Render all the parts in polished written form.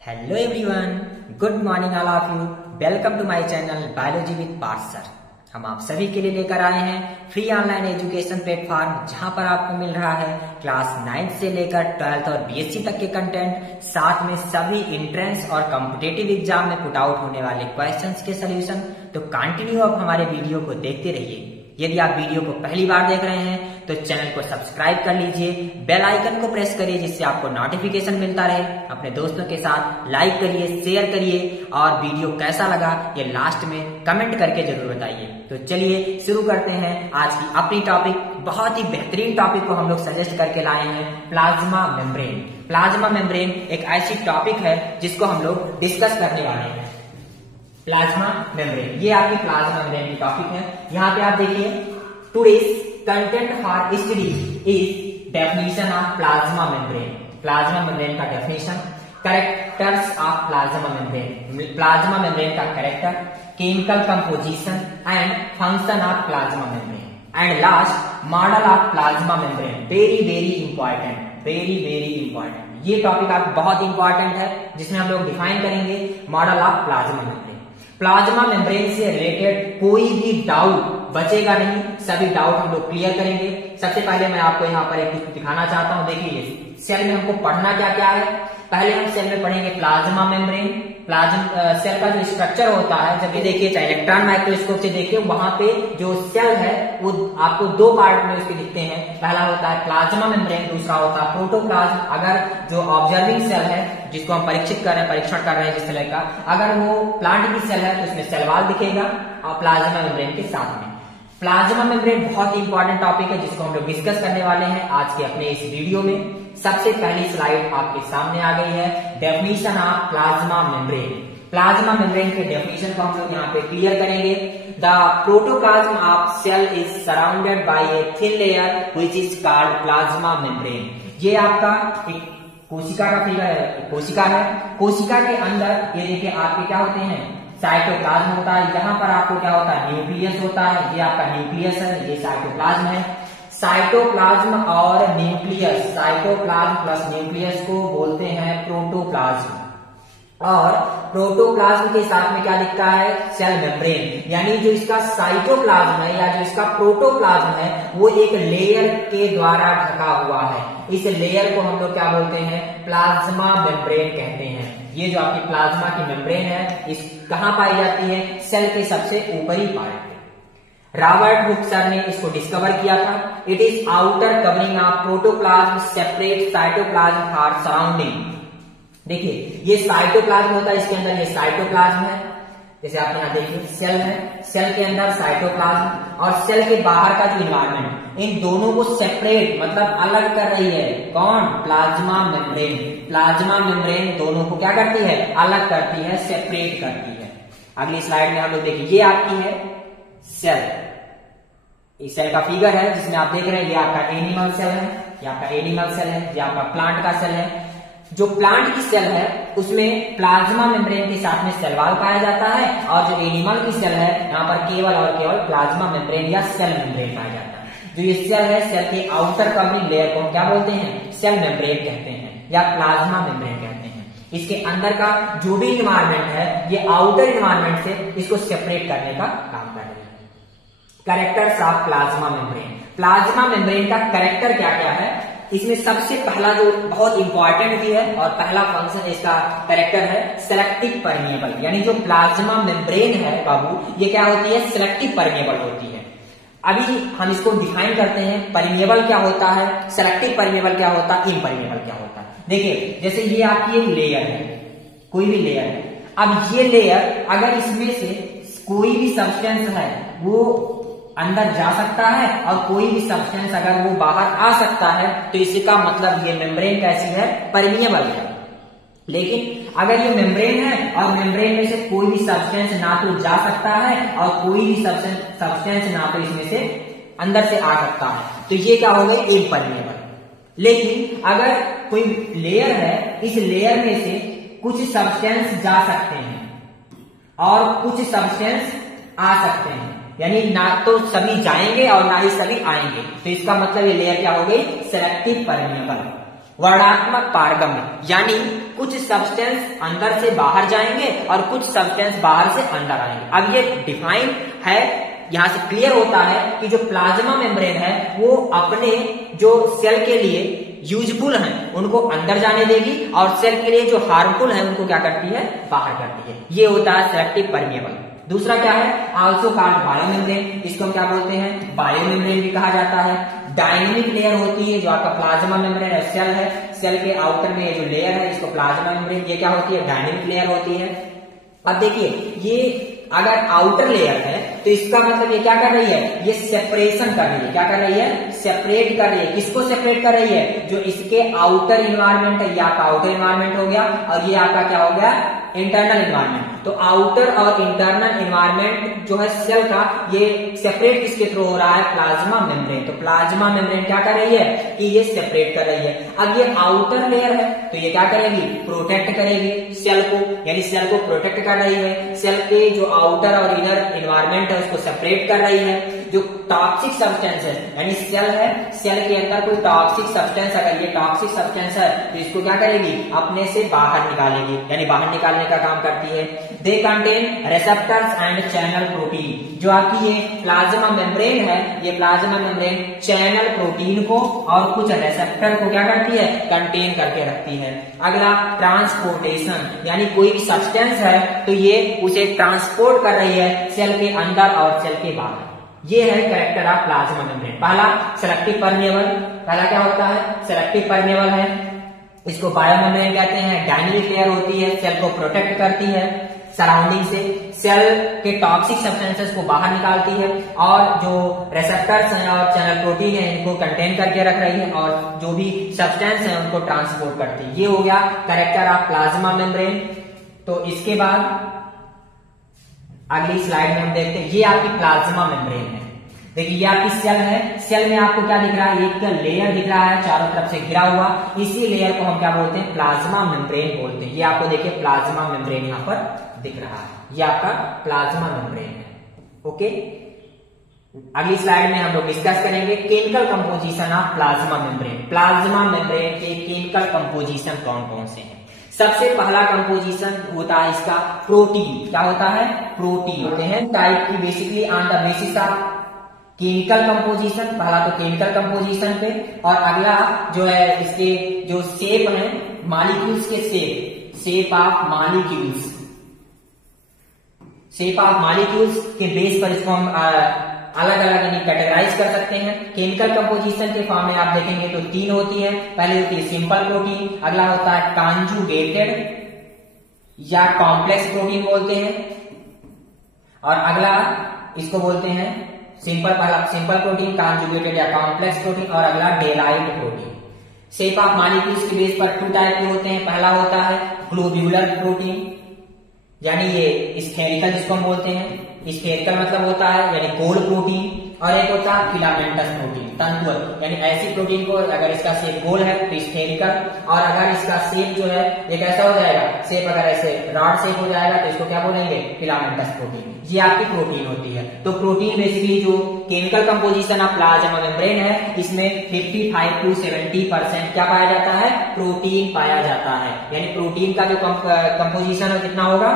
Hello everyone, good morning all of you. Welcome to my channel biology with Parth sir. हम आप सभी के लिए लेकर आए हैं फ्री ऑनलाइन एजुकेशन प्लेटफॉर्म, जहां पर आपको मिल रहा है क्लास 9 से लेकर 12th और बीएससी तक के कंटेंट, साथ में सभी एंट्रेंस और कॉम्पिटिटिव एग्जाम में पुट आउट होने वाले क्वेश्चंस के सॉल्यूशन। तो कंटिन्यू आप हमारे वीडियो को देखते रहिए। यदि आप वीडियो को पहली बार देख रहे हैं तो चैनल को सब्सक्राइब कर लीजिए, बेल आइकन को प्रेस करिए जिससे आपको नोटिफिकेशन मिलता रहे। अपने दोस्तों के साथ लाइक करिए, शेयर करिए और वीडियो कैसा लगा ये लास्ट में कमेंट करके जरूर बताइए। तो चलिए शुरू करते हैं आज की अपनी टॉपिक। बहुत ही बेहतरीन टॉपिक को हम लोग सजेस्ट करके लाए हैं, प्लाज्मा मेम्ब्रेन। प्लाज्मा मेम्ब्रेन एक ऐसी टॉपिक है जिसको हम लोग डिस्कस करने वाले हैं। प्लाज्मा मेम्ब्रेन, ये आपकी प्लाज्मा मेम्ब्रेन की टॉपिक है। यहाँ पे आप देखिए, today's content for study is definition of plasma membrane. Plasma membrane का definition, characters of plasma membrane, plasma membrane का character, chemical composition and function of plasma membrane and last model of plasma membrane. Very very important, very very important. ये topic आप बहुत important है जिसमें हम लोग define करेंगे model of plasma membrane. Plasma membrane से रिलेटेड कोई भी डाउट बचेगा नहीं, सभी डाउट हम लोग क्लियर करेंगे। सबसे पहले मैं आपको यहाँ पर एक कुछ दिखाना चाहता हूँ। देखिए सेल में हमको पढ़ना क्या क्या है। पहले हम सेल में पढ़ेंगे प्लाज्मा मेम्ब्रेन। सेल का जो स्ट्रक्चर होता है, जब भी देखिए चाहे इलेक्ट्रॉन माइक्रोस्कोप से देखिए, वहां पे जो सेल है वो आपको दो पार्ट में उसके दिखते हैं। पहला होता है प्लाज्मा मेम्ब्रेन, दूसरा होता है प्रोटोप्लाज्म। अगर जो ऑब्जर्विंग सेल है जिसको हम परीक्षण कर रहे हैं जिस सेल का, अगर वो प्लांट की सेल है तो उसमें सेल वॉल दिखेगा और प्लाज्मा मेम्ब्रेन के साथ में। प्लाज्मा मेम्ब्रेन बहुत ही इंपॉर्टेंट टॉपिक है जिसको हम लोग डिस्कस करने वाले हैं आज के अपने इस वीडियो में। सबसे पहली स्लाइड आपके सामने आ गई है, definition of plasma membrane. Plasma membrane के डेफिनेशन को हम लोग यहाँ पे क्लियर करेंगे। The protoplasm of cell is surrounded by a thin layer which is called plasma membrane. ये आपका एक कोशिका का फिगर है, कोशिका है। कोशिका के अंदर ये देखिए आपके क्या होते हैं, साइटोप्लाज्म होता है। यहाँ पर आपको क्या होता है, न्यूक्लियस होता है। ये आपका न्यूक्लियस है, ये साइटोप्लाज्म है। साइटोप्लाज्म और न्यूक्लियस, साइटोप्लाज्म प्लस न्यूक्लियस को बोलते हैं प्रोटोप्लाज्म। और प्रोटोप्लाज्म के साथ में क्या दिखता है, सेल मेम्ब्रेन। यानी जो इसका साइटोप्लाज्म है या जो इसका प्रोटोप्लाज्म है वो एक लेयर के द्वारा ढका हुआ है। इस लेयर को हम लोग क्या बोलते हैं, प्लाज्मा मेम्ब्रेन कहते हैं। ये जो आपकी प्लाज्मा की मेम्ब्रेन है, इस कहां पाई जाती है, सेल के सबसे ऊपरी पार्ट पे। रॉबर्ट हुक सर ने इसको डिस्कवर किया था। It is outer covering of protoplasm separate cytoplasm for surrounding. देखिए ये साइटोप्लाज्म होता है, इसके अंदर ये साइटोप्लाज्म है। जैसे आप यहाँ देखिए सेल है, सेल के अंदर साइटोप्लाज्म और सेल के बाहर का जो इन्वायरमेंट, इन दोनों को सेपरेट मतलब अलग कर रही है कौन, प्लाज्मा मेम्ब्रेन। प्लाज्मा मेम्ब्रेन दोनों को क्या करती है, अलग करती है, सेपरेट करती है। अगली स्लाइड में हम लोग देखिए, ये आपकी है सेल। इस सेल का फिगर है जिसमें आप देख रहे हैं, ये आपका एनिमल सेल है, ये आपका एनिमल सेल है, ये आपका प्लांट का सेल है। जो प्लांट की सेल है उसमें प्लाज्मा मेम्ब्रेन के साथ में सेल वॉल पाया जाता है, और जो एनिमल की सेल है यहाँ पर केवल और केवल प्लाज्मा मेम्ब्रेन या सेल मेम्ब्रेन पाया जाता है। जो ये सेल है, सेल के आउटर कवरिंग लेयर को हम क्या बोलते हैं, सेल मेम्ब्रेन कहते हैं या प्लाज्मा मेम्ब्रेन कहते हैं। इसके अंदर का जो भी इन्वायरमेंट है ये आउटर इन्वायरमेंट से इसको सेपरेट करने का काम कर रही है। Characters of plasma membrane. Plasma membrane का कैरेक्टर क्या क्या है, इसमें सबसे पहला जो बहुत इंपॉर्टेंट भी है और पहला फंक्शन इसका कैरेक्टर है सेलेक्टिव परमिएबल। यानी जो प्लाज्मा मेम्ब्रेन है बाबू, ये क्या होती है, सेलेक्टिव परमिएबल होती है। अभी हम इसको डिफाइन करते हैं, परमिएबल क्या होता है, सेलेक्टिव परमिएबल क्या होता है, इम्परमिएबल क्या होता है। देखिए जैसे ये आपकी एक लेयर है, कोई भी लेयर है। अब ये लेयर अगर इसमें से कोई भी सब्सटेंस है वो अंदर जा सकता है और कोई भी सब्सटेंस अगर वो बाहर आ सकता है, तो इसका मतलब ये मेम्ब्रेन कैसी है, परमिएबल है। लेकिन अगर ये मेम्ब्रेन है और मेम्ब्रेन में से कोई भी सब्सटेंस ना तो जा सकता है और कोई भी सब्सटेंस ना तो इसमें से अंदर से आ सकता है, तो ये क्या हो गई, इम्परमिएबल। लेकिन अगर कोई लेयर है, इस लेयर में से कुछ सब्सटेंस जा सकते हैं और कुछ सब्सटेंस आ सकते हैं, यानी ना तो सभी जाएंगे और ना ही सभी आएंगे, तो इसका मतलब ये लेयर क्या हो गई, सेलेक्टिव परमिएबल। वर्णात्मक पारगम्य, यानी कुछ सब्सटेंस अंदर से बाहर जाएंगे और कुछ सब्सटेंस बाहर से अंदर आएंगे। अब ये डिफाइन है, यहां से क्लियर होता है कि जो प्लाज्मा मेम्ब्रेन है वो अपने जो सेल के लिए यूजफुल हैं उनको अंदर जाने देगी और सेल के लिए जो हार्मफुल है उनको क्या करती है, बाहर करती है। ये होता है सेलेक्टिव परमिएबल। दूसरा क्या है, आल्सो कॉल्ड बायोमेम्ब्रेन, इसको हम क्या बोलते हैं, बायोमेम्ब्रेन भी कहा जाता है। डायनेमिक लेयर होती है जो आपका प्लाज्मा मेम्ब्रेन है, सेल है, सेल के आउटर में ये जो लेयर है इसको प्लाज्मा मेम्ब्रेन, ये क्या होती है, डायनेमिक लेयर होती है। अब देखिए ये अगर आउटर लेयर है तो इसका मतलब ये क्या कर रही है, ये सेपरेशन कर रही है, क्या कर रही है, सेपरेट कर रही है। किसको सेपरेट कर रही है, जो इसके आउटर इन्वायरमेंट है, ये आपका आउटर इन्वायरमेंट हो गया और ये आपका क्या हो गया, इंटरनल इन्वायरमेंट। तो आउटर और इंटरनल इन्वायरमेंट जो है सेल का, ये सेपरेट किसके थ्रू हो रहा है, प्लाज्मा मेम्ब्रेन। तो प्लाज्मा मेम्ब्रेन क्या कर रही है कि ये सेपरेट कर रही है। अब ये आउटर लेयर है तो ये क्या करेगी, प्रोटेक्ट करेगी सेल को, यानी सेल को प्रोटेक्ट कर रही है। सेल के जो आउटर और इनर इन्वायरमेंट है उसको सेपरेट कर रही है। जो टॉक्सिक सब्सटेंस है, यानी सेल है, सेल के अंदर कोई टॉक्सिक सब्सटेंस, अगर ये टॉक्सिक सब्सटेंस है तो इसको क्या करेगी, अपने से बाहर निकालेगी, यानी बाहर निकालने का काम करती है। They contain receptors and channel protein. जो आपकी ये प्लाज्मा मेम्ब्रेन है, ये प्लाज्मा मेम्ब्रेन चैनल प्रोटीन को और कुछ रिसेप्टर को क्या करती है, कंटेन करके रखती है। अगला ट्रांसपोर्टेशन, यानी कोई भी सब्सटेंस है तो ये उसे ट्रांसपोर्ट कर रही है सेल के अंदर और सेल के बाहर। ये है कैरेक्टर ऑफ प्लाज्मा मेम्ब्रेन। पहला सेलेक्टिव परमिएबल, पहला क्या होता है, सेलेक्टिव परमिएबल है, इसको बायोमेम्ब्रेन कहते हैं। डायनेमिक लेयर होती है, सेल को प्रोटेक्ट करती है सराउंडिंग से, सेल के टॉक्सिक सब्सटेंसेस को बाहर निकालती है और जो रिसेप्टर्स हैं और चैनल प्रोटीन है इनको कंटेन करके रख रही है और जो भी सब्सटेंस है उनको ट्रांसपोर्ट करती है। ये हो गया कैरेक्टर ऑफ प्लाज्मा मेम्ब्रेन। तो इसके बाद अगली स्लाइड में हम देखते हैं, ये आपकी प्लाज्मा मेम्ब्रेन है। देखिए ये आपकी सेल है, सेल में आपको क्या दिख रहा है, एक लेयर दिख रहा है चारों तरफ से घिरा हुआ, इसी लेयर को हम क्या बोलते हैं, प्लाज्मा मेम्ब्रेन बोलते हैं। ये आपको देखिए प्लाज्मा मेम्ब्रेन यहाँ पर दिख रहा है, ये आपका प्लाज्मा मेम्ब्रेन है। ओके, अगली स्लाइड में हम लोग डिस्कस करेंगे chemical composition of plasma membrane. Plasma membrane के केमिकल कंपोजिशन कौन कौन से हैं। सबसे पहला कंपोजिशन होता है इसका प्रोटीन। क्या होता है, प्रोटीन होते हैं टाइप की, basically on the basis of chemical composition. पहला तो केमिकल कंपोजिशन पे, और अगला जो है इसके जो शेप है, मॉलिक्यूल्स के shape of molecules, shape of molecules के बेस पर इसको हम अलग अलग यानी कैटेगराइज कर सकते हैं। केमिकल कंपोजिशन के फॉर्म में आप देखेंगे तो तीन होती है। पहले होती है सिंपल प्रोटीन, अगला होता है कॉन्जुगेटेड या कॉम्प्लेक्स प्रोटीन बोलते हैं, और अगला इसको बोलते हैं सिंपल, पहला सिंपल प्रोटीन, कॉन्जुगेटेड या कॉम्प्लेक्स प्रोटीन, और अगला डेलाइट प्रोटीन। शेप ऑफ मॉलिक्यूल्स के बेस पर टू टाइप के होते हैं। पहला होता है ग्लोब्यूलर प्रोटीन, यानी ये स्फेरिकल जिसको हम बोलते हैं, स्फेरिकल मतलब होता है यानी गोल प्रोटीन, और एक होता है फिलामेंटस प्रोटीन, तंतुअल, यानी ऐसी प्रोटीन को अगर इसका शेप गोल है तो स्फेरिकल, और अगर इसका शेप जो है एक ऐसा हो जाएगा, शेप अगर ऐसे रॉड शेप हो जाएगा तो इसको क्या बोलेंगे, फिलामेंटस प्रोटीन। ये आपकी प्रोटीन होती है। तो प्रोटीन बेसिकली जो chemical composition of plasma membrane है, इसमें 55 to 70% क्या पाया जाता है, प्रोटीन पाया जाता है। यानी प्रोटीन का जो कंपोजिशन है कितना होगा,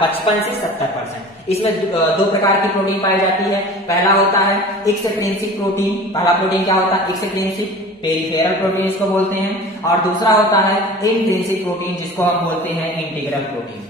55 से 70%। इसमें दो प्रकार की प्रोटीन पाई जाती है। पहला होता है एक्सट्रिंसिक प्रोटीन, पहला प्रोटीन क्या होता है, एक्सट्रिंसिक पेरिफेरल प्रोटीन इसको बोलते हैं, और दूसरा होता है इंट्रिंसिक प्रोटीन जिसको हम बोलते हैं इंटीग्रल प्रोटीन।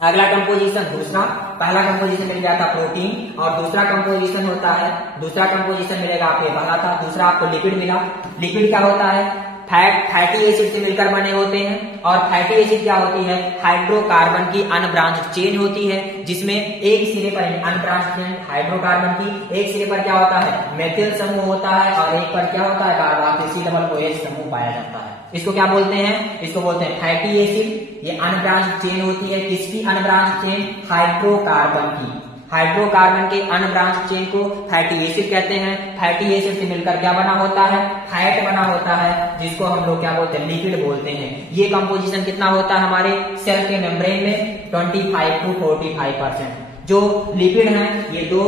अगला कंपोजिशन दूसरा, पहला कंपोजिशन मिल जाता प्रोटीन, और दूसरा कंपोजिशन होता है, दूसरा कंपोजिशन मिलेगा आपको पहला था, दूसरा आपको लिपिड मिला। लिपिड क्या होता है, फैटी एसिड से मिलकर बने होते हैं, और फैटी एसिड क्या होती है, हाइड्रोकार्बन की अनब्रांच चेन होती है, जिसमें एक सिरे पर अनब्रांच चेन हाइड्रोकार्बन की एक सिरे पर क्या होता है, मेथिल समूह होता है, और एक पर क्या होता है, कार्बोक्सी डबल OH समूह पाया जाता है। इसको क्या बोलते हैं, इसको बोलते हैं फैटी एसिड। ये अनब्रांच चेन होती है, किसकी अनब्रांच चेन, हाइड्रोकार्बन की। हाइड्रोकार्बन के अनब्रांच चेन को फैटी एसिड कहते हैं। फैटी एसिड से मिलकर क्या बना होता है, फैट बना होता है, जिसको हम लोग क्या बोलते हैं, लिपिड बोलते हैं। ये कंपोजिशन कितना होता है हमारे सेल के मेम्ब्रेन में, 25 to 45%। जो लिपिड हैं ये दो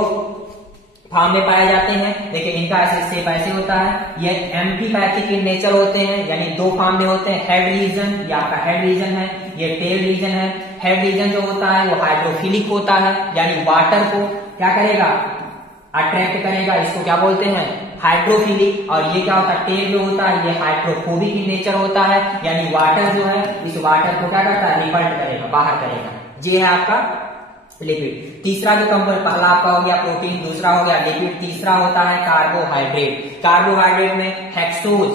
फॉर्म में पाए जाते हैं। देखिए इनका शेप ऐसे होता है, ये एम्फीपैथिक इन नेचर होते हैं, यानी दो फॉर्म में होते हैं। हेड रीजन, ये आपका हेड रीजन है, ये टेल रीजन है। हेड रीजन जो होता है वो हाइड्रोफिलिक होता है, यानी वाटर को क्या करेगा, अट्रैक्ट करेगा, इसको क्या बोलते हैं, हाइड्रोफिलिक। और ये क्या होता है, टेल जो होता है ये हाइड्रोफोबिक इन नेचर होता है, यानी वाटर जो है इस वाटर को क्या करता है, रिपल्ट करेगा, बाहर करेगा। ये है आपका लिपिड। तीसरा जो कंपोनेंट, पहला आपका हो गया प्रोटीन, दूसरा हो गया लिपिड, तीसरा होता है कार्बोहाइड्रेट। कार्बोहाइड्रेट में हेक्सोज,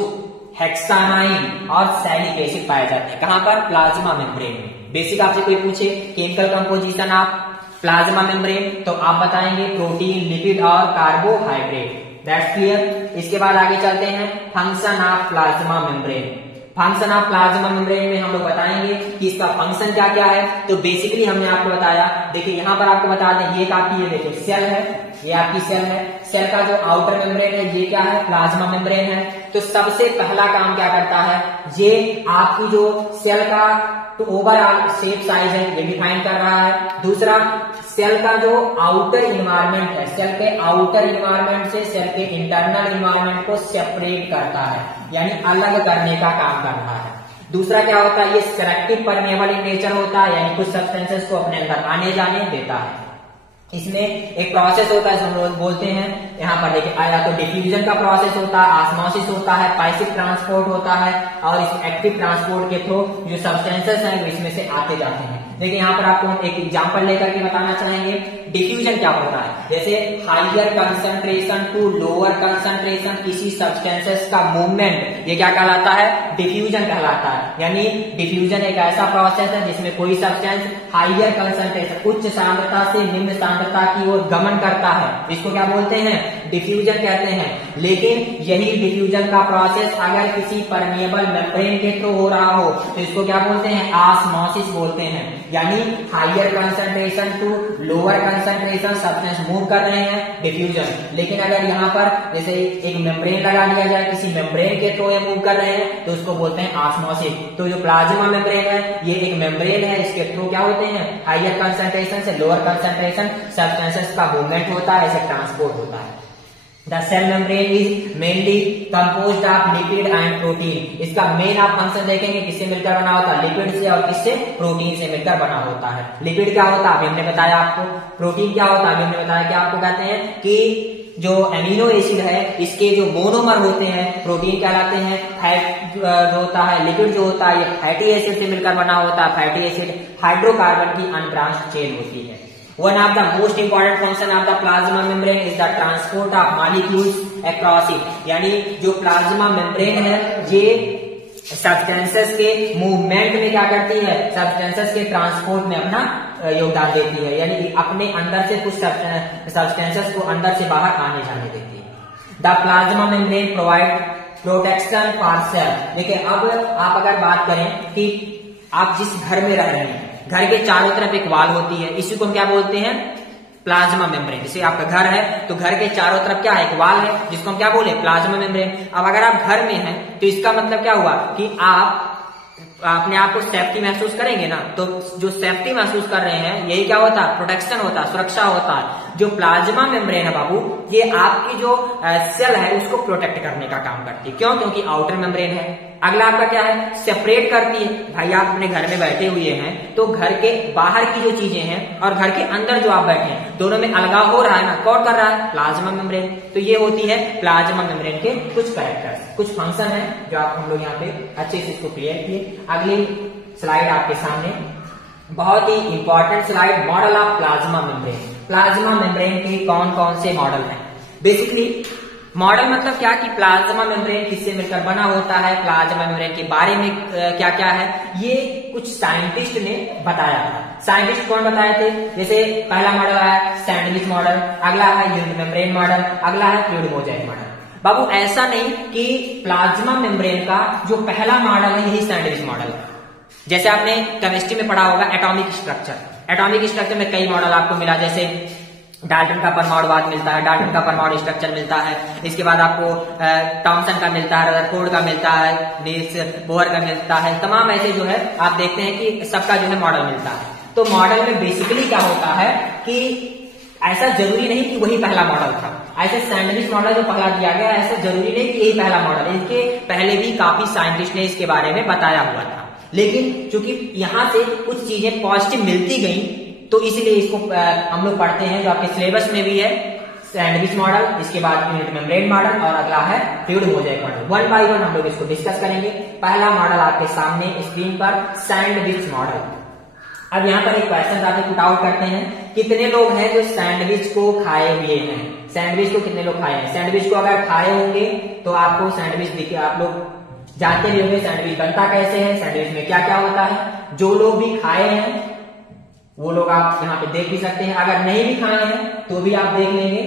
हेक्सानाइन और सैलिक एसिड पाए जाते हैं। कहां पर, प्लाज्मा मेम्ब्रेन में। बेसिक आपसे कोई पूछे chemical composition of plasma membrane, तो आप बताएंगे प्रोटीन, लिपिड और कार्बोहाइड्रेट। That's clear. इसके बाद आगे चलते हैं, function of plasma membrane. Function of plasma membrane में हम लोग बताएंगे कि इसका फंक्शन क्या क्या है। तो बेसिकली हमने आपको बताया, देखिए यहाँ पर आपको बता दें, ये आपकी ये देखिए सेल है, ये आपकी सेल है। सेल का जो आउटर मेम्ब्रेन है ये क्या है, प्लाज्मा मेम्ब्रेन है। तो सबसे पहला काम क्या करता है, ये आपकी जो सेल का तो ओवरऑल शेप साइज है ये डिफाइन कर रहा है। दूसरा, सेल का जो आउटर इन्वायरमेंट है, सेल के आउटर इन्वायरमेंट से सेल के इंटरनल इन्वायरमेंट को सेपरेट करता है, यानी अलग करने का काम कर रहा है। दूसरा क्या होता है, ये सेलेक्टिव परमेबल इन नेचर होता है, यानी कुछ सब्सटेंसेस को अपने अंदर आने जाने देता है। इसमें एक प्रोसेस होता है, हम लोग बोलते हैं यहाँ पर देखिए, आया तो डिफ्यूजन का प्रोसेस होता है, ऑस्मोसिस होता है, पैसिव ट्रांसपोर्ट होता है, और इस एक्टिव ट्रांसपोर्ट के थ्रू जो सब्सटेंसेस हैं वो इसमें से आते जाते हैं। देखिए यहाँ पर आपको हम एक एग्जांपल लेकर के बताना चाहेंगे डिफ्यूजन क्या होता है। जैसे higher concentration to lower concentration किसी सब्सटेंसेस का मूवमेंट, ये क्या कहलाता है, डिफ्यूजन कहलाता है। यानी डिफ्यूजन एक ऐसा प्रोसेस है जिसमें कोई सब्सटेंस हाइयर कंसंट्रेशन, उच्च सांद्रता से निम्न सांद्रता की ओर गमन करता है, इसको क्या बोलते हैं, डिफ्यूजन कहते हैं। लेकिन यही डिफ्यूजन का प्रोसेस अगर किसी परमेबल मेम्ब्रेन के थ्रू हो रहा हो तो इसको क्या बोलते हैं, ऑस्मोसिस बोलते हैं। यानी higher concentration to lower concentration substance move कर रहे हैं, डिफ्यूजन। लेकिन अगर यहाँ पर जैसे एक मेम्ब्रेन लगा दिया जाए, किसी मेम्ब्रेन के थ्रू ये मूव कर रहे हैं तो उसको बोलते हैं ऑस्मोसिस। तो जो प्लाज्मा मेम्ब्रेन है ये एक मेम्ब्रेन है, इसके थ्रू क्या होते हैं, हाइयर कंसंट्रेशन से लोअर कंसंट्रेशन सब्सटेंसेस का मूवमेंट होता है, इसे ट्रांसपोर्ट होता है। The cell membrane is mainly composed of lipid and protein। इसका मेन आप फंक्शन देखेंगे किससे मिलकर बना होता है, लिपिड से, और किससे, प्रोटीन से मिलकर बना होता है। लिपिड क्या होता है अभी हमने बताया आपको, प्रोटीन क्या होता है अभी हमने बताया। क्या आपको कहते हैं कि जो एमिनो एसिड है इसके जो मोनोमर होते हैं प्रोटीन कहलाते हैं। फैट जो होता है, लिपिड जो होता है ये फैटी एसिड से मिलकर बना होता है। फैटी एसिड हाइड्रोकार्बन की अनब्रांच्ड चेन होती है। One of the most important function of the plasma membrane is the transport of molecules across it। यानी जो प्लाज्मा मेम्ब्रेन है ये सब्सटेंसेस के मूवमेंट में क्या करती है, सब्सटेंसेस के ट्रांसपोर्ट में अपना योगदान देती है, यानी अपने अंदर से कुछ सब्सटेंसेस को अंदर से बाहर आने जाने देती है। The plasma membrane provide protection for sale. देखिए अब आप अगर बात करें कि आप जिस घर में रह रहे हैं, घर के चारों तरफ एक वाल होती है, इसी को हम क्या बोलते हैं, प्लाज्मा मेम्ब्रेन। जैसे आपका घर है तो घर के चारों तरफ क्या है, एक वाल है, जिसको हम क्या बोले, प्लाज्मा मेम्ब्रेन। अब अगर आप घर में हैं तो इसका मतलब क्या हुआ कि आप अपने आप को सेफ्टी महसूस करेंगे ना, तो जो सेफ्टी महसूस कर रहे हैं यही क्या होता है, प्रोटेक्शन होता है, सुरक्षा होता है। जो प्लाज्मा मेम्ब्रेन है बाबू, ये आपकी जो सेल है उसको प्रोटेक्ट करने का काम करती है। क्यों, क्योंकि आउटर मेम्ब्रेन है। अगला आपका क्या है, सेपरेट करती है। भाई आप अपने घर में बैठे हुए हैं तो घर के बाहर की जो चीजें हैं और घर के अंदर जो आप बैठे हैं दोनों में अलगाव हो रहा है ना, कौन कर रहा है, प्लाज्मा मेम्ब्रेन। तो ये होती है प्लाज्मा मेम्ब्रेन के कुछ कैरेक्टर्स, कुछ फंक्शन है जो आप हम लोग यहाँ पे अच्छे से इसको क्लियर किए। अगली स्लाइड आपके सामने बहुत ही important slide, model of plasma membrane. Plasma membrane के कौन कौन से मॉडल हैं। बेसिकली मॉडल मतलब क्या कि प्लाज्मा मेम्ब्रेन किससे मिलकर बना होता है, प्लाज्मा मेम्ब्रेन के बारे में क्या क्या है, ये कुछ साइंटिस्ट ने बताया था। साइंटिस्ट कौन बताए थे, जैसे पहला मॉडल है सैंडविच मॉडल, अगला है यूनिट मेम्ब्रेन मॉडल, अगला है फ्लूइड मोजाइक मॉडल। बाबू ऐसा नहीं कि प्लाज्मा मेम्ब्रेन का जो पहला मॉडल है यही सैंडविच मॉडल है। जैसे आपने केमिस्ट्री में पढ़ा होगा एटॉमिक स्ट्रक्चर, एटॉमिक स्ट्रक्चर में कई मॉडल आपको मिला, जैसे डाल्टन का परमाणुवाद मिलता है, डाल्टन का परमाणु स्ट्रक्चर मिलता है। इसके बाद आपको थॉमसन का मिलता है, रदरफोर्ड का मिलता है, नील्स बोहर का मिलता है। तमाम ऐसे जो है आप देखते हैं कि सबका जो है मॉडल मिलता है। तो मॉडल में बेसिकली क्या होता है कि ऐसा जरूरी नहीं कि वही पहला मॉडल था। ऐसे सैंडविच मॉडल जो पहला दिया गया, ऐसा जरूरी नहीं कि यही पहला मॉडल है, इसके पहले भी काफी साइंटिस्ट ने इसके बारे में बताया हुआ था। लेकिन चूंकि यहाँ से कुछ चीजें पॉजिटिव मिलती गई, तो इसलिए इसको हम लोग पढ़ते हैं, जो आपके सिलेबस में भी है, सैंडविच मॉडल, इसके बाद यूनिट मेम्ब्रेन मॉडल, और अगला है fluid mosaic model. One by one हम लोग इसको डिस्कस करेंगे। पहला मॉडल आपके सामने स्क्रीन पर, सैंडविच मॉडल। अब यहाँ पर एक क्वेश्चन आके पुट आउट करते हैं, कितने लोग हैं जो सैंडविच को खाए हुए हैं? सैंडविच को कितने लोग खाए हैं? सैंडविच को अगर खाए होंगे तो आपको सैंडविच दिखे, आप लोग जानते भी होंगे सैंडविच बनता कैसे है, सैंडविच में क्या क्या होता है। जो लोग भी खाए हैं वो लोग आप यहाँ पे देख भी सकते हैं, अगर नहीं भी खाए हैं तो भी आप देख लेंगे।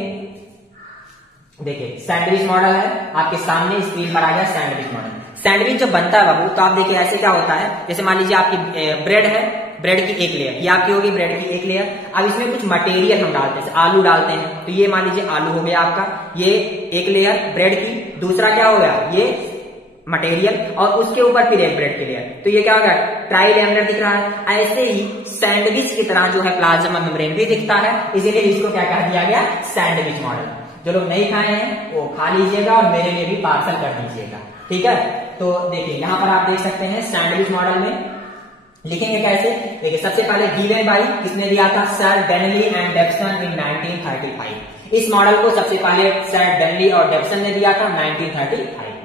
देखिए सैंडविच मॉडल है आपके सामने, स्क्रीन पर आ गया सैंडविच मॉडल। सैंडविच जब बनता है बाबू, तो आप देखिए ऐसे क्या होता है, जैसे मान लीजिए आपकी ब्रेड है, ब्रेड की एक लेयर, ये आपकी होगी ब्रेड की एक लेयर। अब इसमें कुछ मटेरियल हम डालते हैं, आलू डालते हैं, तो ये मान लीजिए आलू हो गया आपका, ये एक लेयर ब्रेड की। दूसरा क्या हो गया, ये मटेरियल, और उसके ऊपर फिर एक ब्रेड की लेयर, तो ये क्या होगा, ट्राई लेमिनर दिख रहा है। ऐसे ही सैंडविच की तरह जो है प्लाज्मा मेम्ब्रेन भी दिखता है, इसीलिए इसको क्या कह दिया गया, सैंडविच मॉडल। जो लोग नहीं खाए हैं वो खा लीजिएगा और मेरे लिए भी पार्सल कर दीजिएगा, ठीक है। तो देखिए यहाँ पर आप देख सकते हैं सैंडविच मॉडल में लिखेंगे कैसे। देखिए सबसे पहले गिवन बाय किसने दिया था, सर डेनली एंड डेप्सन इन 1935। इस मॉडल को सबसे पहले सर डेनली और डेप्सन ने दिया था 1935 में।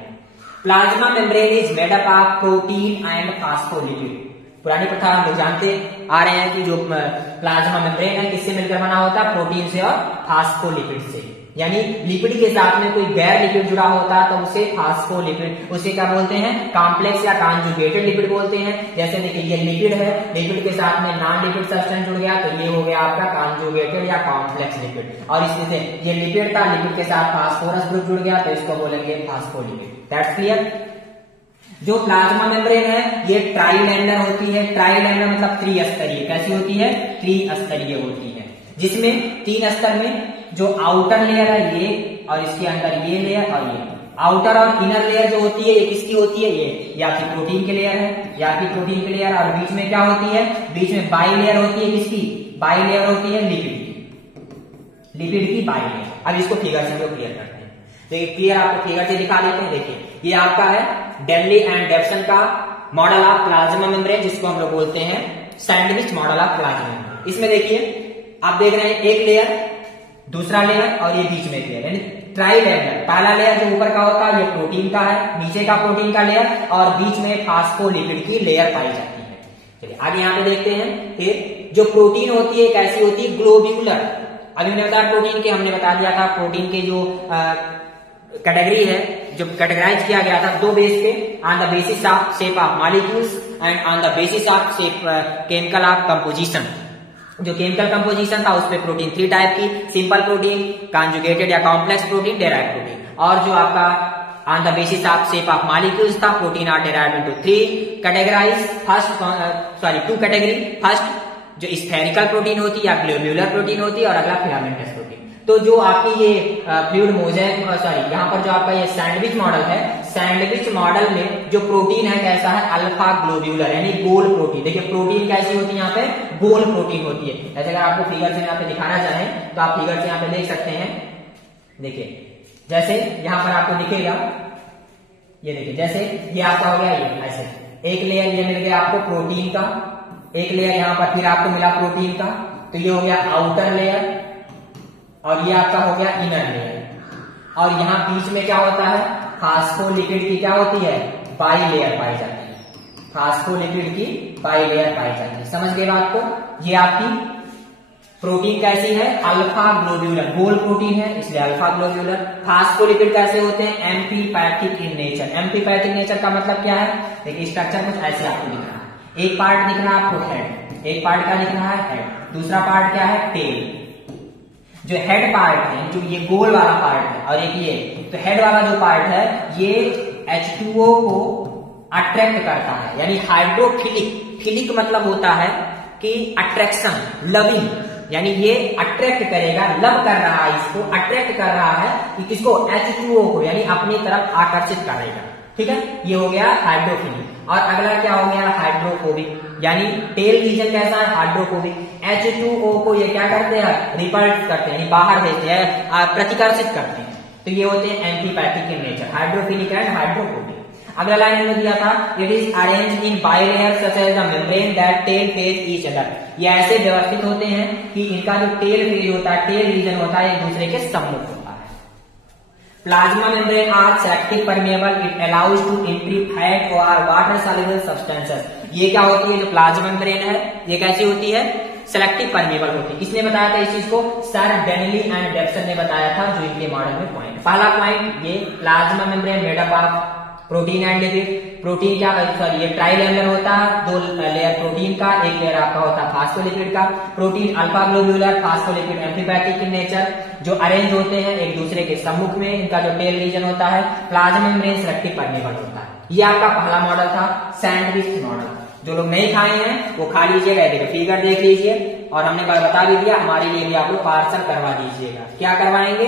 Plasma membrane is made up of protein and phospholipid. पुरानी प्रथा हम लोग जानते आ रहे हैं कि जो प्लाज्मा मेम्ब्रेन है किससे मिलकर बना होता है, प्रोटीन से और फास्फोलिपिड से। यानी लिपिड के साथ में कोई गैर लिपिड जुड़ा होता है तो उसे फास्फोलिपिड, उसे क्या बोलते हैं, कॉम्प्लेक्स या कॉन्जुगेटेड लिपिड बोलते हैं। जैसे देखिए ये लिपिड है, लिपिड के साथ में नॉन लिपिड सब्सटेंस जुड़ गया तो ये हो गया आपका कॉन्जुगेटेड या कॉम्प्लेक्स लिपिड। और इसमें से ये लिपिड था, लिपिड के साथ फास्फोरस ग्रुप जुड़ गया तो इसको बोलेंगे फास्फोलिपिड। That's clear. जो प्लाज्मा मेम्ब्रेन है ये ट्राइलेंडर होती है। ट्राइलेंडर मतलब त्रिस्तरीय। कैसी होती है, त्रिस्तरीय होती है, जिसमें 3 स्तर में जो आउटर लेयर है ये, और इसके अंदर ये लेयर और ये। आउटर और इनर लेयर जो होती है ये किसकी होती है, ये या फिर प्रोटीन की लेयर है, या फिर प्रोटीन की लेयर, और बीच में क्या होती है, बीच में बाई लेयर होती है, किसकी, बाई लेयर होती है लिपिड की, लिपिड की बाई लेयर। अब इसको फिगर से हम लोग क्लियर करते हैं। देखिए क्लियर आपको फिगर से दिखा देते हैं। देखिए ये आपका है डेनली एंड डेप्सन का मॉडल ऑफ प्लाज्मा मेम्ब्रेन, जिसको हम लोग बोलते हैं sandwich model of plasma membrane. इसमें देखिए आप देख रहे हैं एक लेयर, दूसरा लेयर और ये बीच में एक लेयर, यानी ट्राइलेंडर। पहला लेयर जो ऊपर का होता है ये प्रोटीन का है, नीचे का प्रोटीन का लेयर, और बीच में फास्फोलिपिड की लेयर पाई जाती है। चलिए आगे यहाँ पे देखते हैं। फिर जो प्रोटीन होती है कैसी होती है, ग्लोब्यूलर। अभी मैंने बताया प्रोटीन के, हमने बता दिया था प्रोटीन के जो कैटेगरी है, जो कैटेगराइज किया गया था 2 बेस पे, on the basis of shape of molecules and on the basis of shape chemical of composition. जो केमिकल कंपोजिशन था उस पे प्रोटीन 3 टाइप की, सिंपल प्रोटीन, कॉन्जुगेटेड या कॉम्प्लेक्स प्रोटीन, डेराइव प्रोटीन। और जो आपका on the basis of shape of molecules था, protein are derived into 3 categorize, first 2 category. First जो स्फेरिकल प्रोटीन होती है या ग्लोब्यूलर प्रोटीन होती है, और अगला फिलामेंटस प्रोटीन। तो जो आपकी ये फ्लूइड मोज़ेक, यहाँ पर जो आपका ये सैंडविच मॉडल है, सैंडविच मॉडल में जो प्रोटीन है कैसा है, अल्फा ग्लोब्यूलर, यानी गोल प्रोटीन। देखिए प्रोटीन कैसी होती है, यहाँ पे गोल प्रोटीन होती है। जैसे अगर आपको फिगर से यहाँ पे दिखाना चाहें तो आप फिगर से यहाँ पे देख सकते हैं। देखिए जैसे यहाँ पर आपको दिखेगा, ये देखिए जैसे ये आपका हो गया, ये ऐसे एक लेयर ये मिल गया आपको प्रोटीन का, एक लेयर यहाँ पर फिर आपको मिला प्रोटीन का, तो ये हो गया आउटर लेयर, और ये आपका हो गया इनर लेयर। और यहाँ बीच में क्या होता है, फास्फोलिपिड की क्या होती है, बाई लेयर पाई जाती है, फास्फोलिपिड की बाई लेयर पाई जाती है। समझ गए बात को। ये आपकी प्रोटीन कैसी है, अल्फा ग्लोब्यूलर, गोल प्रोटीन है इसलिए अल्फा ग्लोब्यूलर। फास्फोलिपिड कैसे होते हैं, amphipathic in nature. Amphipathic nature का मतलब क्या है, देखिए स्ट्रक्चर कुछ ऐसे आपको दिख रहा है। एक पार्ट दिख रहा है आपको हेड, एक पार्ट का दिख रहा है हेड, दूसरा पार्ट क्या है, टेल। जो हेड पार्ट है, जो ये गोल वाला पार्ट है, और एक ये, तो हेड वाला जो पार्ट है ये H2O को अट्रैक्ट करता है, यानी हाइड्रोफिलिक। फिलिक मतलब होता है कि अट्रैक्शन, लविंग, यानी ये अट्रैक्ट करेगा, लव कर रहा है, इसको अट्रैक्ट कर रहा है कि किसको, H2O को, यानी अपनी तरफ आकर्षित करेगा। ठीक है, ये हो गया हाइड्रोफिलिक। और अगला क्या हो गया, हाइड्रोफोबिक, यानी टेल रीजन कैसा है, हाइड्रोफोबिक। H2O को ये क्या करते हैं, रिपल्स करते हैं, बाहर भेजते हैं, प्रतिकर्षित करते हैं। तो ये होते हैं amphipathic in nature, hydrophilic and hydrophobic. अगला लाइन इन्होंने दिया था, it is arranged in bilayer such as the membrane that tail face each other. ये ऐसे व्यवस्थित होते हैं कि इनका जो टेल फेज होता है, टेल रीजन होता है, एक दूसरे के सम्मुख होता है। Plasma membrane are selective permeable, it allows to entry fat और वाटर सॉल्युबल सब्सटेंसेस। ये क्या होती है, जो प्लाज्मा मेम्ब्रेन है ये कैसी होती है, सेलेक्टिव परमेबल होती है। किसने बताया था इस चीज को, सर डेनली एंड डेप्सन ने बताया था, जो इनके मॉडल में पॉइंट। पहला पॉइंट, ये plasma membrane made up of protein and lipid. Protein क्या, सॉरी ये ट्राइलेमर होता है, 2 लेयर प्रोटीन का, 1 लेयर आपका होता है फास्फोलिपिड का। Protein alpha globular, phospholipid amphipathic in nature, जो अरेंज होते हैं एक दूसरे के सम्मुख में। इनका जो टेल रीजन होता है, प्लाज्मा मेम्ब्रेन सेलेक्टिव परमेबल होता है। ये आपका पहला मॉडल था, सैंडविच मॉडल। जो लोग नहीं खाए हैं वो खा लीजिएगा, देखिए फिगर देख लीजिए, और हमने बता भी दिया, हमारे लिए भी आप लोग पार्सल करवा दीजिएगा। क्या करवाएंगे,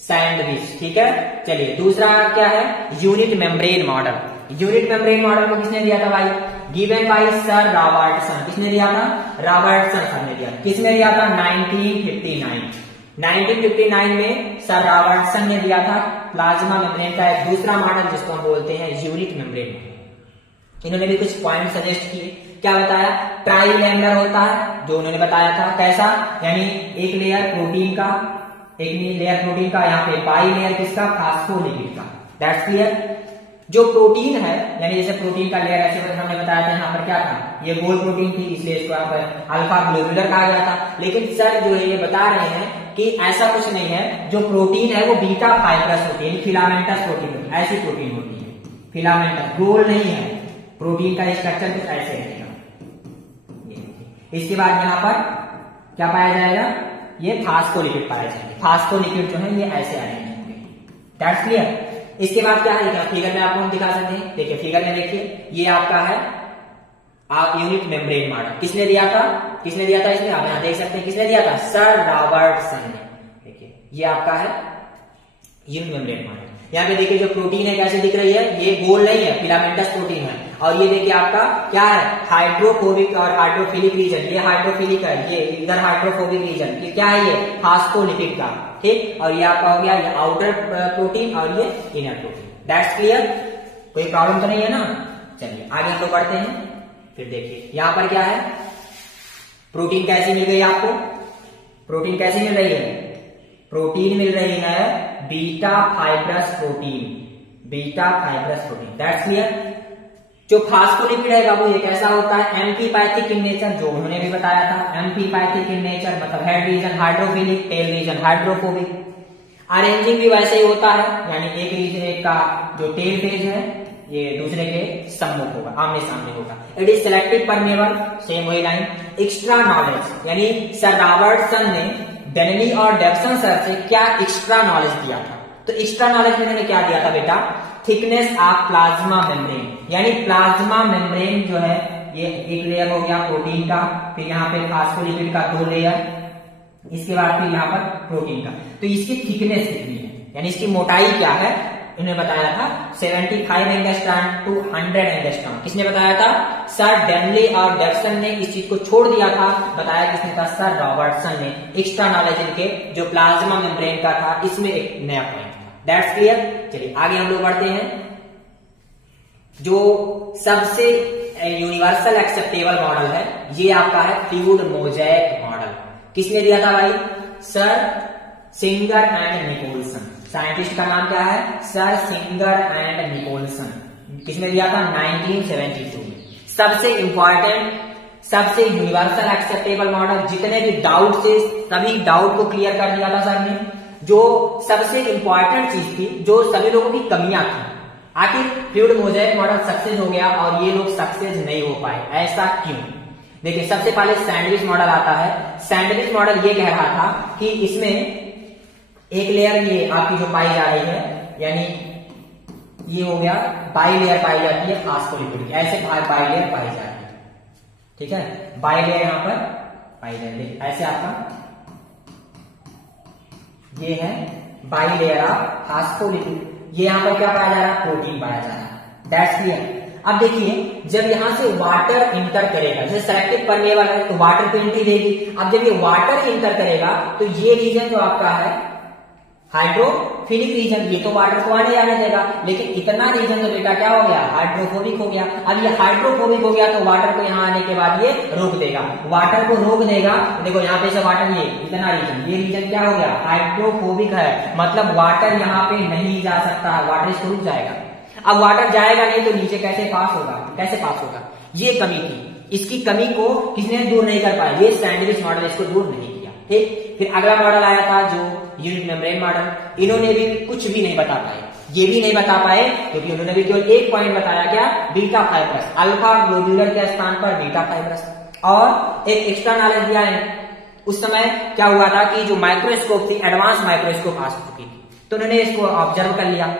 सैंडविच, ठीक है। चलिए दूसरा क्या है, unit membrane model. Unit membrane model को किसने दिया था भाई, गिवन बाय सर रॉबर्टसन। किसने दिया था, रॉबर्टसन सर ने दिया। किसने दिया था, 1959 में सर रॉबर्टसन ने दिया था प्लाज्मा मेम्ब्रेन का एक दूसरा मॉडल, जिसको हम बोलते हैं यूनिट मेम्ब्रेन। इन्होंने भी कुछ पॉइंट सजेस्ट किए। क्या बताया, ट्राइलेमर होता है, जो उन्होंने बताया था, कैसा, यानी एक लेयर प्रोटीन का, एक लेयर प्रोटीन का, यहाँ पे बाई लेयर किसका, फास्फोलिपिड का। That's clear. जो प्रोटीन है, यानी जैसे प्रोटीन का लेयर ऐसे हमने बताया था, यहाँ पर क्या था, ये गोल प्रोटीन थी, इसलिए इसको यहाँ पर अल्फा ग्लोब्यूलर कहा गया था। लेकिन सर जो है ये बता रहे हैं कि ऐसा कुछ नहीं है, जो प्रोटीन है वो बीटा फाइब्रस होती है, फिलामेंटस प्रोटीन होती है, ऐसी प्रोटीन होती है, फिलामेंटस, गोल नहीं है। प्रोटीन का स्ट्रक्चर कुछ ऐसे रहेगा। इसके बाद यहाँ पर क्या पाया जाएगा, ये फास्फोलिपिड पाया जाएगा। फास्फोलिपिड जो है ये ऐसे अरेंज होंगे। That's clear. इसके बाद क्या है, फिगर में आपको हम दिखा सकते हैं, देखिए फिगर में देखिए, ये आपका है यूनिट मेम्ब्रेन मॉडल। किसने दिया था, किसने दिया था, इसमें आप यहाँ देख सकते हैं किसने दिया था, सर रॉबर्टसन ने। देखिए ये आपका है यूनिट मेम्ब्रेन मॉडल। यहाँ पे देखिए जो प्रोटीन है कैसे दिख रही है, ये गोल नहीं है, फिलामेंटस प्रोटीन है। और ये देखिए आपका क्या है, हाइड्रोफोबिक और हाइड्रोफिलिक रीजन, ये हाइड्रोफिलिक है, ये इधर हाइड्रोफोबिक रीजन, ये क्या है, ये फास्फोलिपिड का, ठीक। और ये आपका हो गया ये आउटर प्रोटीन और ये इनर प्रोटीन। दैट्स क्लियर, कोई प्रॉब्लम तो नहीं है ना। चलिए आगे हम लोग बढ़ते हैं। फिर देखिए यहाँ पर क्या है, प्रोटीन कैसी मिल गई आपको, प्रोटीन कैसी मिल रही है, प्रोटीन मिल रही है beta fibrous protein, beta fibrous protein. That's clear. जो फास्फोलिपिड है वो ये कैसा होता है, एम्फीपैथिक इन नेचर, जो उन्होंने भी बताया था, एम्फीपैथिक इन नेचर, मतलब head region hydrophilic, tail region hydrophobic. Arranging भी वैसे ही होता है, यानी एक रीजन एक का जो टेल फेज है ये दूसरे के सम्मुख होगा, आमने सामने होगा। It is selective permeable, same वही लाइन। एक्स्ट्रा नॉलेज, यानी सर रॉबर्टसन ने डेनली और डेप्सन सर से क्या एक्स्ट्रा नॉलेज दिया था, तो एक्स्ट्रा नॉलेज में उन्होंने क्या दिया था बेटा, थिकनेस ऑफ प्लाज्मा मेम्ब्रेन, यानी प्लाज्मा मेम्ब्रेन जो है ये एक लेयर हो गया प्रोटीन का, फिर यहाँ पे फास्फोलिपिड का 2 लेयर, इसके बाद फिर यहाँ पर प्रोटीन का। तो इसकी थिकनेस कितनी है, यानी इसकी मोटाई क्या है, इन्होंने बताया था 75 एंगस्ट्रॉम टू 100 एंगस्ट्रॉम। किसने बताया था, सर डेनली और डेप्सन ने इस चीज को छोड़ दिया था, बताया किसने था, सर रॉबर्टसन ने। एक्स्ट्रा नॉलेज इनके जो प्लाज्मा मेम्ब्रेन का था, इसमें एक नया पॉइंट था। That's clear. चलिए आगे हम लोग बढ़ते हैं। जो सबसे यूनिवर्सल एक्सेप्टेबल मॉडल है ये आपका है फ्लूइड मोज़ेक मॉडल। किसने दिया था भाई, sir Singer and Nicolson. Scientist का नाम क्या है, सर सिंगर एंड निकोलसन। किसने दिया था, 1972 में। सबसे इंपॉर्टेंट, सबसे यूनिवर्सल एक्सेप्टेबल मॉडल, जितने भी डाउट से सभी डाउट को क्लियर कर दिया था सर ने। जो सबसे इंपॉर्टेंट चीज थी, जो सभी लोगों की कमियां थी, आखिर फ्लूइड मोज़ेक मॉडल सक्सेस हो गया और ये लोग सक्सेस नहीं हो पाए, ऐसा क्यों। देखिए सबसे पहले सैंडविच मॉडल आता है। सैंडविच मॉडल ये कह रहा था कि इसमें एक लेयर ये आपकी जो पाई जा रही है, यानी ये हो गया बाई लेयर पाई जाती है फास्फोलिपिड की, ऐसे बाई लेयर पाई जाती है, ठीक है। बाई लेयर यहां पर पाई जाती है, ऐसे आपका ये है बाई लेयर ऑफ फास्फोलिपिड। ये यहां पर क्या पाया जा रहा है, प्रोटीन पाया जा रहा है। That's clear. अब देखिए, जब यहाँ से वाटर इंटर करेगा, जैसे सेलेक्टिव परमेएबल है तो वाटर को एंट्री देगी। अब जब ये वाटर इंटर करेगा तो ये रीजन जो आपका है हाइड्रोफिलिक रीजन, ये तो वाटर को आने जाने देगा, लेकिन इतना रीजन तो बेटा क्या हो गया, हाइड्रोफोबिक हो गया। अब ये हाइड्रोफोबिक हो गया तो वाटर को यहाँ आने के बाद ये रोक देगा। वाटर को रोक देगा तो देखो यहाँ पे से वाटर, ये इतना रीजन, ये रीजन क्या हो गया, हाइड्रोफोबिक है, मतलब वाटर यहाँ पे नहीं जा सकता है, वाटर इसको रुक जाएगा। अब वाटर जाएगा नहीं तो नीचे कैसे पास होगा, कैसे पास होगा, ये कमी थी। इसकी कमी को किसने दूर नहीं कर पाया, ये सैंडविच मॉडल इसको दूर नहीं किया। ठीक, फिर अगला मॉडल आया था जो यूनिट मेम्ब्रेन मॉडल। इन्होंने भी कुछ भी नहीं बता पाए, ये भी नहीं बता पाए क्योंकि उन्होंने भी केवल एक पॉइंट बताया, क्या, बीटा फाइब्रस, अल्फा ग्लोब्यूलर के स्थान पर बीटा फाइब्रस। और एक एक्स्ट्रा नॉलेज दिया है, उस समय क्या हुआ था कि जो माइक्रोस्कोप थी, एडवांस माइक्रोस्कोप आ चुकी थी, तो उन्होंने इसको ऑब्जर्व कर लिया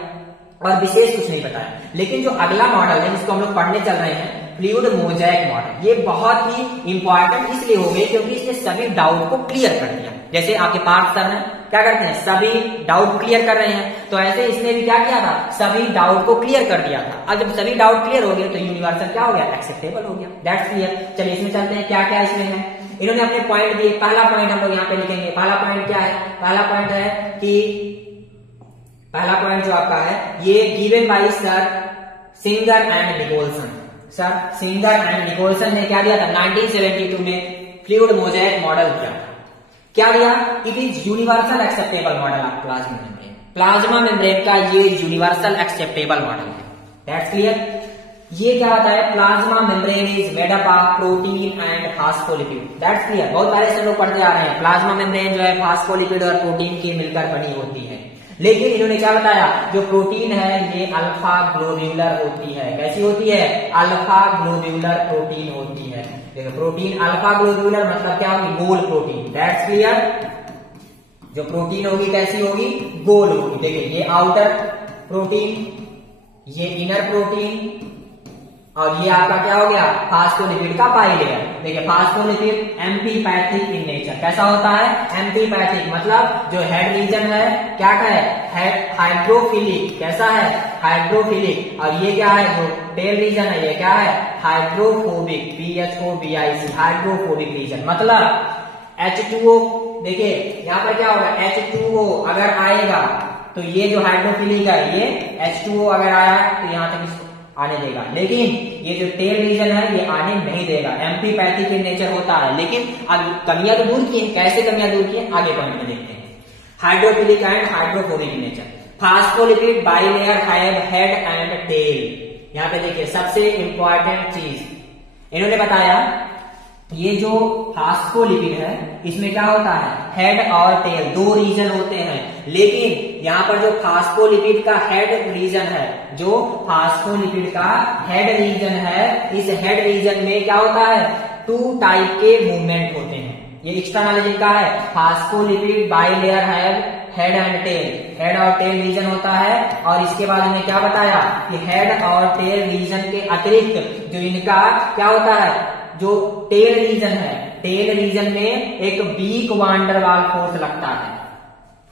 और विशेष कुछ नहीं बताया। लेकिन जो अगला मॉडल है जिसको हम लोग पढ़ने चल रहे हैं, फ्लूइड मोज़ेक मॉडल, ये बहुत ही इंपॉर्टेंट इसलिए हो गए क्योंकि इसने सभी डाउट को क्लियर कर दिया। जैसे आपके पार्थ सर हैं, क्या करते हैं, सभी डाउट क्लियर कर रहे हैं, तो ऐसे इसने भी क्या किया था, सभी डाउट को क्लियर कर दिया था। अब जब सभी डाउट क्लियर हो गए तो यूनिवर्सल क्या हो गया, एक्सेप्टेबल हो गया। That's clear. चलिए इसमें चलते हैं, क्या क्या इसमें है। इन्होंने अपने पॉइंट दिए। पहला पॉइंट हम लोग यहाँ पे लिखेंगे। पहला पॉइंट क्या है, पहला पॉइंट है कि पहला पॉइंट जो आपका है, ये given by sir Singer and Nicolson. Sir Singer and Nicolson ने क्या दिया था, 1972 में फ्लूइड मोज़ेक मॉडल दिया। क्या दिया, it is universal acceptable model of plasma membrane. Plasma membrane का ये यूनिवर्सल एक्सेप्टेबल मॉडल है। That's clear. ये क्या होता है, plasma membrane is made up of protein and phospholipid. That's clear. बहुत सारे से लोग पढ़ते आ रहे हैं, प्लाज्मा मेम्ब्रेन जो है फास्फोलिपिड और प्रोटीन की मिलकर बनी होती है। लेकिन इन्होंने क्या बताया, जो प्रोटीन है ये अल्फा ग्लोब्यूलर होती है। कैसी होती है, अल्फा ग्लोब्यूलर प्रोटीन होती है। देखो प्रोटीन अल्फा ग्लोब्यूलर मतलब क्या होगी, गोल प्रोटीन। That's clear. जो प्रोटीन होगी कैसी होगी, गोल होगी। देखिए ये आउटर प्रोटीन, ये इनर प्रोटीन, और ये आपका क्या हो गया, फास्फोलिपिड का पाई लेयर। देखिए फास्फोलिपिड एम्फीपैथिक इन नेचर। कैसा होता है, एम्फीपैथिक, मतलब जो हेड रीजन है क्या है, हाइड्रोफिलिक। कैसा है, हाइड्रोफिलिक। और ये क्या है, जो टेल रीजन है ये क्या है, हाइड्रोफोबिक, PHOBIC, हाइड्रोफोबिक रीजन। मतलब H2O, देखिए यहाँ पर क्या होगा, H2O अगर आएगा तो ये जो हाइड्रोफिलिक है, ये H2O अगर आया तो यहाँ तक आने देगा, लेकिन ये जो टेल रीजन है ये आने नहीं देगा। एम्फीपैथिक इन नेचर होता है। लेकिन अब कमियां तो दूर की है, कैसे कमियां दूर की है, आगे पॉइंट में देखते हैं। Hydrophilic and hydrophobic in nature. Phospholipid bilayer have head and tail. यहाँ पे देखिए सबसे इंपॉर्टेंट चीज इन्होंने बताया, ये जो फास्फोलिपिड है इसमें क्या होता है, हेड और टेल दो रीजन होते हैं। लेकिन यहाँ पर जो फास्फोलिपिड का हेड रीजन है, जो फास्फोलिपिड का हेड रीजन है, इस हेड रीजन में क्या होता है, 2 टाइप के मूवमेंट होते हैं। ये एक्स्ट्रा नॉलेज का है। Phospholipid bilayer have head and tail, head और टेल रीजन होता है। और इसके बाद इन्हें क्या बताया कि हेड और टेल रीजन के अतिरिक्त जो इनका क्या होता है, जो टेल रीजन है, टेल रीजन में एक वीक वांडर वाल फोर्स लगता है।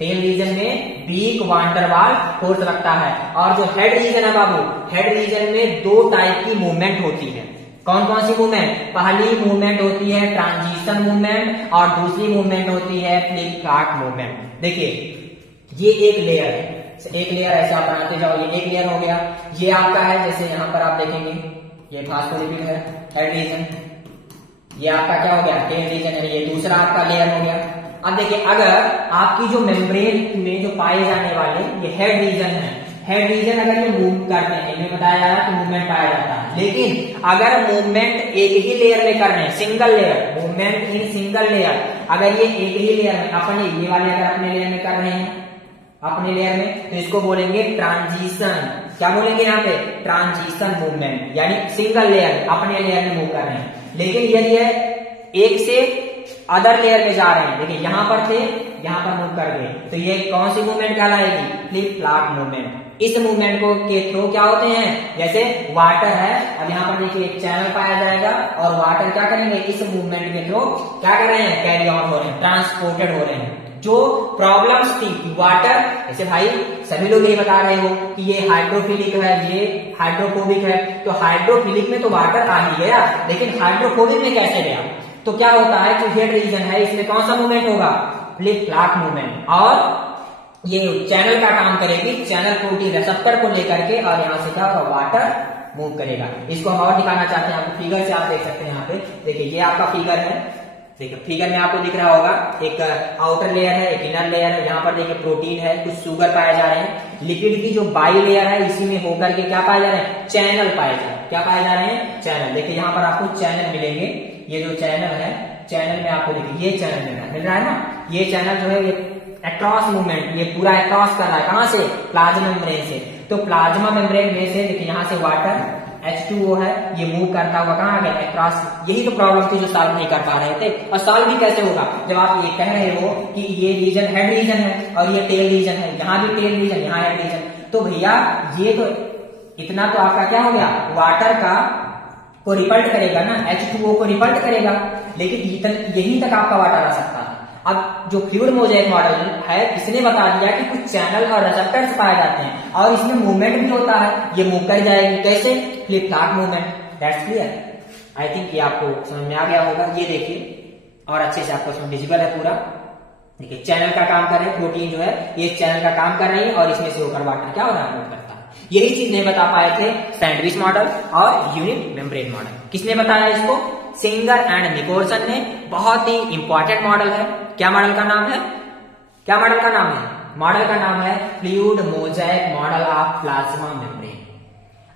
टेल रीजन में वीक वांडर वाल फोर्स लगता है। और जो हेड रीजन है बाबू, हेड रीजन में 2 टाइप की मूवमेंट होती है। कौन कौन सी मूवमेंट, पहली मूवमेंट होती है ट्रांजिशन मूवमेंट और दूसरी मूवमेंट होती है फ्लिप फ्लॉप मूवमेंट। देखिए ये एक लेयर है, एक लेयर ऐसे आप बनाते जाओ, ये एक लेयर हो गया। ये आपका है, जैसे यहाँ पर आप देखेंगे ये फास्फोलिपिड है, हेड रीजन। ये आपका क्या हो गया, टेल रीजन है, ये दूसरा आपका लेयर हो गया। अब देखिए अगर आपकी जो मेम्ब्रेन में जो पाए जाने वाले ये हेड रीजन है, हेड रीजन अगर ये मूव करते हैं, इन्हें बताया जा रहा है तो मूवमेंट पाया जाता है। लेकिन अगर मूवमेंट एक ही लेयर में कर रहे हैं, single layer, movement in single layer, अगर ये एक ही लेयर में अपने ये वाले अगर अपने लेयर में कर रहे हैं, अपने लेयर में, तो इसको बोलेंगे ट्रांजिशन। क्या बोलेंगे यहाँ पे, ट्रांजिशन मूवमेंट, यानी सिंगल लेयर अपने लेयर में मूव कर रहे हैं। लेकिन यदि है एक से अदर लेयर में जा रहे हैं, देखिए यहाँ पर थे, यहाँ पर मूव कर गए, तो ये कौन सी मूवमेंट कहलाएगी, फ्लिप फ्लॉप मूवमेंट। इस मूवमेंट को के थ्रू क्या होते हैं, जैसे वाटर है, अब यहाँ पर देखिए एक चैनल पाया जाएगा और वाटर क्या करेंगे, इस मूवमेंट के थ्रू क्या कर रहे हैं, कैरी ऑन हो रहे हैं, ट्रांसपोर्टेड हो रहे हैं। जो प्रॉब्लम्स थी कि वाटर, जैसे भाई सभी लोग ये बता रहे हो कि ये हाइड्रोफिलिक है, ये हाइड्रोफोबिक है, तो हाइड्रोफिलिक में तो वाटर आ ही गया, लेकिन हाइड्रोफोबिक में कैसे गया? तो क्या होता है कि हेड रीजन है, इसमें कौन सा मूवमेंट होगा? फ्लिप फ्लॉप मूवमेंट, और ये चैनल का काम करेगी, चैनल प्रोटीन रिसेप्टर को लेकर के, और यहाँ से क्या होगा? वाटर मूव करेगा। इसको हम और दिखाना चाहते हैं आपको, फिगर से आप देख सकते हैं। यहाँ पे देखिए, ये आपका फिगर है, देखिए फिगर में आपको दिख रहा होगा, एक आउटर लेयर है, एक इनर लेयर है। यहाँ पर देखिए प्रोटीन है, कुछ शुगर पाए जा रहे हैं। लिक्विड की जो बाई लेयर है, इसी में होकर के क्या पाए जा रहे हैं? चैनल पाए जा रहे हैं। क्या पाए जा रहे हैं? चैनल। देखिए यहाँ पर आपको चैनल मिलेंगे, ये जो चैनल है, चैनल में आपको देखिए ये चैनल मिल रहा है ना, ये चैनल जो है ये अक्रॉस मूवमेंट, ये पूरा अक्रॉस कर रहा है, कहां से? प्लाज्मा मेम्ब्रेन से। तो प्लाज्मा मेम्ब्रेन में से देखिए यहाँ से वाटर H2O है, ये मूव करता हुआ कहाँ आ गया? अक्रॉस। यही तो प्रॉब्लम थी जो सॉल्व नहीं कर पा रहे थे। और सॉल्व भी कैसे होगा? जब आप ये कह रहे हो कि ये रीजन हेड रीजन है और ये टेल रीजन है, यहाँ भी टेल रीजन, यहाँ हेड रीजन, तो भैया ये तो इतना तो आपका क्या हो गया? वाटर का को रिपल्ट करेगा ना, H2O को रिपल्ट करेगा, लेकिन यहीं तक आपका वाटर आ सकता है। अब जो फ्लूइड मोज़ेक मॉडल है, इसने बता दिया कि कुछ चैनल और रिसेप्टर्स पाए जाते हैं और इसमें मूवमेंट भी होता है, ये मूव कर जाएगी, कैसे? Flip flop movement. That's clear? I think ये आपको समझ में आ गया होगा। ये देखिए और अच्छे से आपको इसमें विजिबल है पूरा। देखिए चैनल का काम कर रहे हैं, प्रोटीन जो है ये चैनल का काम कर रही है, और इसमें से होकर वाटर क्या हो रहा है? मूव करता है। यही चीज नहीं बता पाए थे सैंडविच मॉडल और यूनिट मेम्ब्रेन मॉडल। किसने बताया इसको? सिंगर एंड निकोलसन ने। बहुत ही इंपॉर्टेंट मॉडल है। क्या मॉडल का नाम है? क्या मॉडल का नाम है? मॉडल का नाम है fluid mosaic model of plasma membrane.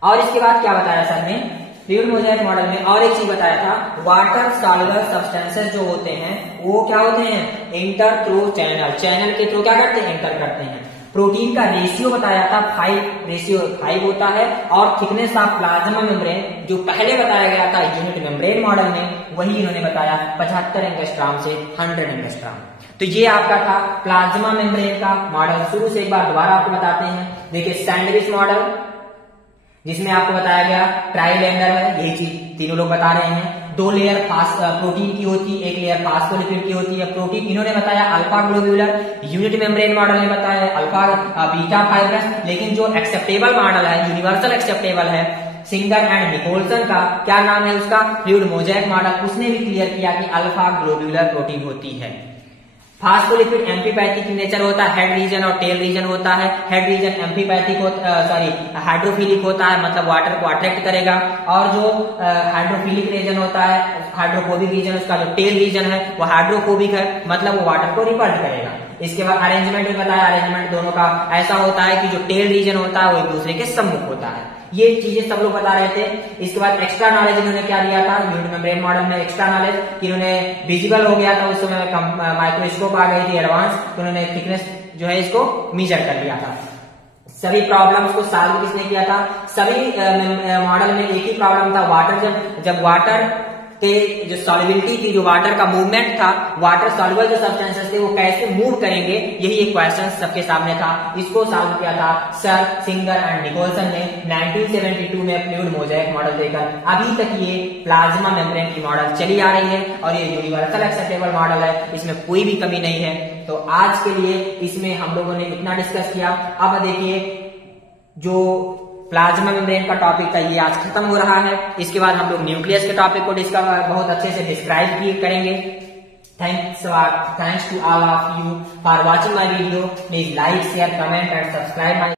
और इसके बाद क्या बताया सर ने? फ्लूइड मोज़ेक मॉडल में और एक चीज बताया था, वाटर सॉल्युबल सब्सटेंसेस जो होते हैं वो क्या होते हैं? एंटर थ्रू चैनल, चैनल के थ्रू क्या करते हैं? एंटर करते हैं। प्रोटीन का रेशियो बताया था 5:5 होता है, और थिकनेस ऑफ प्लाज्मा मेम्ब्रेन जो पहले बताया गया था यूनिट मेम्ब्रेन मॉडल में, वही इन्होंने बताया 75 एंगस्ट्रॉम से 100 एंगस्ट्रॉम। तो ये आपका था प्लाज्मा मेम्ब्रेन का मॉडल। शुरू से एक बार दोबारा आपको बताते हैं। देखिए सैंडविच मॉडल, जिसमें आपको बताया गया ट्राइलेंडर है, यही चीज तीनों लोग बता रहे हैं। 2 लेयर प्रोटीन की होती है, 1 लेयर फास्फोलिपिड की होती है। प्रोटीन इन्होंने बताया alpha globular, unit membrane model ने बताया अल्फा बीटा फाइब्रस। लेकिन जो एक्सेप्टेबल मॉडल है, यूनिवर्सल एक्सेप्टेबल है, सिंगर एंड निकोलसन का, क्या नाम है उसका? Fluid mosaic model. उसने भी क्लियर किया कि अल्फा ग्लोब्यूलर प्रोटीन होती है। फास्फोलिपिड एम्फीपैथिक नेचर होता है, हेड रीजन और टेल रीजन होता है। हेड रीजन एम्फीपैथिक हाइड्रोफिलिक होता है, मतलब वाटर को अट्रैक्ट करेगा, और जो हाइड्रोफिलिक रीजन होता है, हाइड्रोफोबिक रीजन, उसका जो टेल रीजन है वो हाइड्रोफोबिक है, मतलब वो वाटर को रिपल्ट करेगा। इसके बाद अरेंजमेंट भी बताया, अरेंजमेंट दोनों का ऐसा होता है कि जो टेल रीजन होता है वो एक दूसरे के सम्मुख होता है। ये चीजें सब लोग बता रहे थे। इसके बाद एक्स्ट्रा नॉलेज इन्होंने क्या दिया था यूनिट मेम्ब्रेन मॉडल में? एक्स्ट्रा नॉलेज इन्होंने विजिबल हो गया था उस समय, माइक्रोस्कोप आ गई थी एडवांस, तो उन्होंने थिकनेस जो है इसको मेजर कर लिया था। सभी प्रॉब्लम्स को सॉल्व किसने किया था? सभी मॉडल में एक ही प्रॉब्लम था, वाटर जब वाटर के जो सॉल्युबिलिटी थी, जो वाटर का मूवमेंट था, वाटर सॉल्युबल जो सब्सटेंसेस थे वो कैसे मूव करेंगे, यही एक क्वेश्चन सबके सामने था। इसको सॉल्व किया था सर सिंगर एंड निकोलसन ने 1972 में फ्लूइड मोज़ेक मॉडल देकर। अभी तक ये प्लाज्मा मेम्ब्रेन की मॉडल चली आ रही है और ये यूनिवर्सल एक्सेप्टेबल मॉडल है, इसमें कोई भी कमी नहीं है। तो आज के लिए इसमें हम लोगों ने इतना डिस्कस किया। अब देखिए जो प्लाज्मा मेम्ब्रेन का टॉपिक था ये आज खत्म हो रहा है। इसके बाद हम लोग न्यूक्लियस के टॉपिक को बहुत अच्छे से डिस्क्राइब भी करेंगे। Thanks to all of you for watching my video. Please like, share, comment and subscribe my